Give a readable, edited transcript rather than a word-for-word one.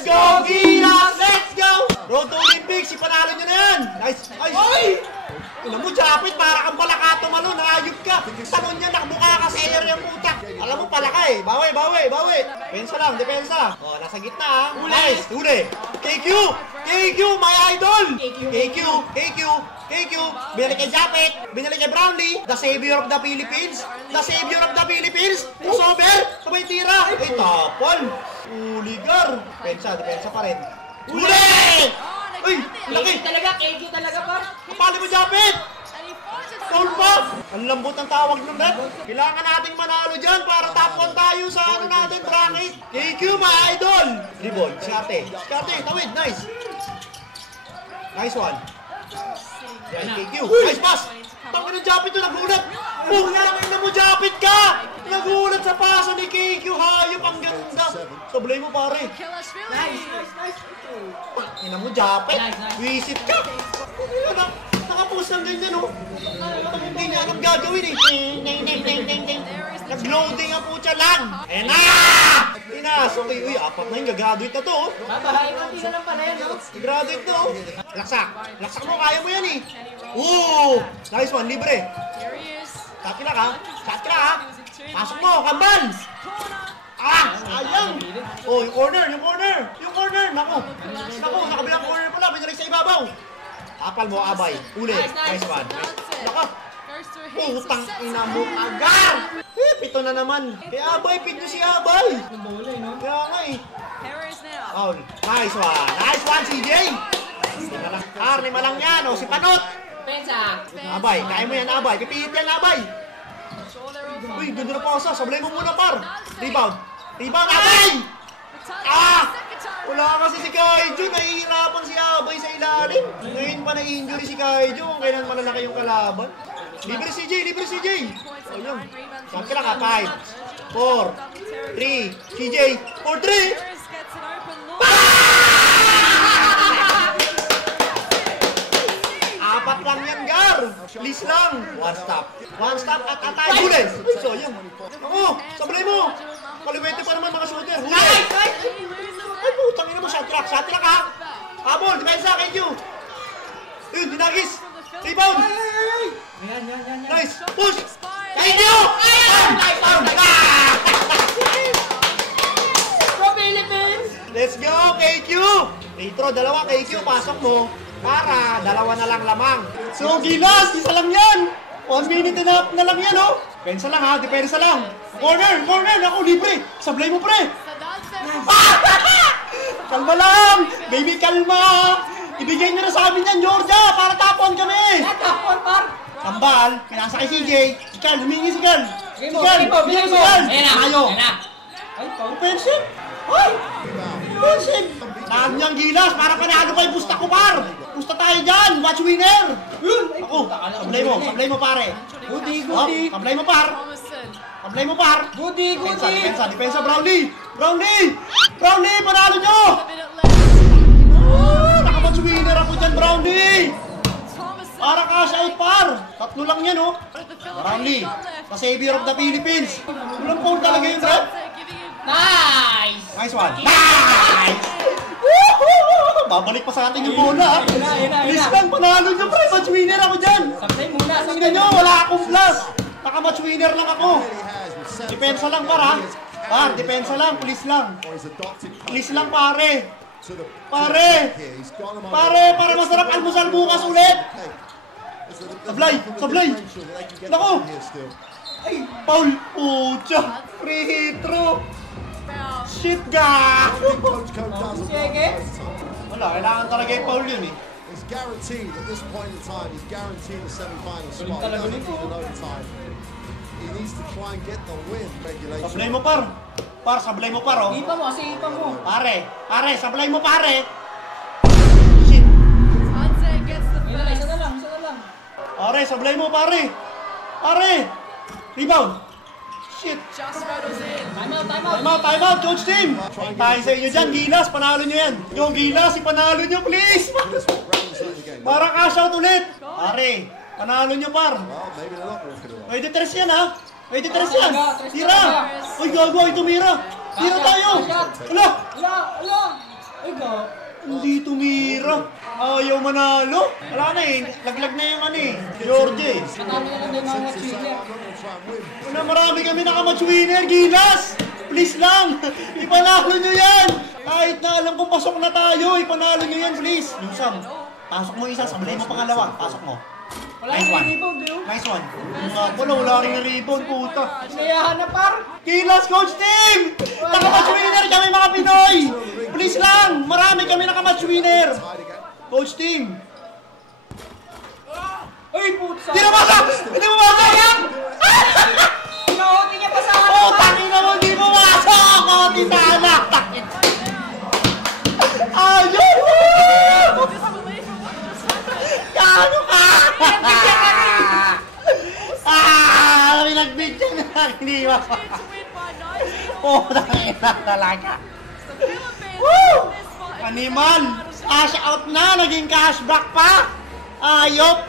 Let's go, Gilas! Let's go! Road to Olympics, ipanalo nyo na yan! Nice! Ay! Alam mo, Japit, para kang palakato malo, nakayop ka! Tangon niya, nakmukha ka sa area puta! Alam mo, palaka eh! Bawi! Depensa lang, depensa! O, nasa gitna ha! Nice! Huli! KQ! My idol! KQ! Binalik kay Japit! Binalik kay Brownlee! The savior of the Philippines! Crossover! Sabay tira! Ay, tapon! Uligar! Depensa pa rin! Huli! Ay! Laki! KQ talaga par! Kapali mo, Japit! Foul pa! Ang lambot ng tawag ng rep. Kailangan nating manalo dyan para top 1 tayo sa ano natin, bracket. KQ, my idol! Rebound, skate, tawid, nice! Nice one. Yan, KQ. Nice pass! Tangin ng Japit to, nagulat! Pungyan na mo, Japit ka! Nagulat sa pasa ni KQ, hayop, ang ganda! Sablay mo, pare. Nice! Ina mo, Japit. Visit ka! Nakapost ng ganyan, no? Hindi niya alam gagawin, eh. Nag-loading ang putya lang. Ayan na! Pinasok, eh. Uy, apat na yung gagraduate na to, oh. Babahay mo, hindi ka lang pala yan, no? Gagraduate to, oh. Laksak mo, kaya mo yan, eh. Ooh! Nice one, libre. Shot ka ha? Pasok mo, kambal! Sayang! Oh, yung corner! Naku, nakabilang corner pala, binalik sa ibabaw. Apal mo, Abay. Uli. Nice one. Naka. Utang ina mo, agar! Pito na naman. Kaya Abay, pito si Abay. Kaya nga eh. Oh, nice one, CJ! Lima lang yan, oh, si Panot! Pensa! Abay, kaya mo yan, Abay. Pipihit yan, Abay. Uy, ganda na pausa. Sablay mo muna, par. Rebound, Abay! Wala kasi si Kaijo. Nahihirapan si Abay sa ilalim. Ngayon pa na-injury si Kaijo. Kung kailan malalaki yung kalaban. Libre CJ! Ayun. Sabi ka lang ha, 5, 4, 3, CJ, 4-3! Apat lang yan, Gar! Please lang! One stop at a time! Huli! Ay, sayang! Ako! Sablay mo! Kaliwete pa naman mga shooter! Huli! Ay, putang ina mo! Shot clock ha! Habol! Depensa! KQ! Yun, dinagis! Rebound! Nice! Push! KQ! Foul! Go Philippines! Let's go, KQ! Retro, dalawa KQ, pasok mo. Para, dalawa na lang lamang. So, Gilas, isa lang yan. 1 minute and a half na lang yan, oh. Depensa lang, ha? Depensa lang. Corner! Ako, libre. Sablay mo, pre. Kalma lang. Baby, kalma. Ibigay nyo na sa amin yan, Georgia, para tapon kami. Tapon, par. Kambal, pinasa kay CJ. Si Carl, humingi si Carl. Bigay mo. Ayaw. Ay, pao. Defensive. Ay! Defensive. Saan niyang Gilas, para panalo pa yung pusta ko, par. Pusta tayo dyan, watch winner. Yun. Ako, sablay mo, pare. Goody. Sablay mo, par. Goody. Depensa, Brownlee, panalo nyo. Naka-watch winner ako dyan, Brownlee. Para ka siya ay par. 3 lang yan, oh. Brownlee, the savior of the Philippines. Walang foul talaga yun, bro. Nice one. Nice! Babalik pa sa atin yung bola, ha? Please lang, panalo nyo, pre. Match winner ako dyan. Sablay muna. Tingnan nyo, wala akong flash. Naka-match winner lang ako. Depensa lang, par, ha? Par, depensa lang. Please lang. Please lang, pare. Para masarap almusal bukas ulit. Sablay. Naku. Ay, foul. Pucha. Free hit throw. Shit, ga! Sige. Wala, kailangan talaga yung foul yun, eh. It's guaranteed at this point in time, he's guaranteed the semi-final spot. He doesn't need an overtime. He needs to try and get the win regulation. Sablay mo, par. Sablay mo, par, oh. Ipa mo. Pare, sablay mo, pare. Shit. Isa na lang. Pare, sablay mo, pare. Rebound. Shit. Time out, coach team. Tayo sa inyo dyan, Gilas, panalo nyo yan. Yung Gilas, ipanalo nyo, please. Para cash out ulit. Pare, panalo nyo, par. Pwede 3 yan, ha? Tira. Uy, gago, ito mira. Tira tayo. Wala. Ay, go. Hindi tumira. Ayaw manalo. Wala na eh. Laglag na yung ano eh. George. Matami na lang din mga match winner. Wala, marami kami nakamatch winner. Gilas! Please lang! Ipanalo nyo yan! Kahit na alam kong pasok na tayo, ipanalo nyo yan, please. Minsan, pasok mo isa, sablay mo pangalawa. Pasok mo. Wala Nice yung one. rebound, eh. Nice one. Wala rin yung rebound, puta. Sinayahan na par. Gilas, coach team! Nakamatch winner kami mga Pinoy! Please lang! Marami kami nakamatch winner! Coach team! Ay, putsa. Hindi na masa! Hindi mo masayang! Pinahoti niya pa sa akin. Oh, tangin naman, hindi mo masok! Oh, titana! Takit! Ayun! Kano ka? May nagbigyan na hindi mo. Oh, tangin na talaga. Woo! Animal! Cash out na! Naging cashback pa! Ayop!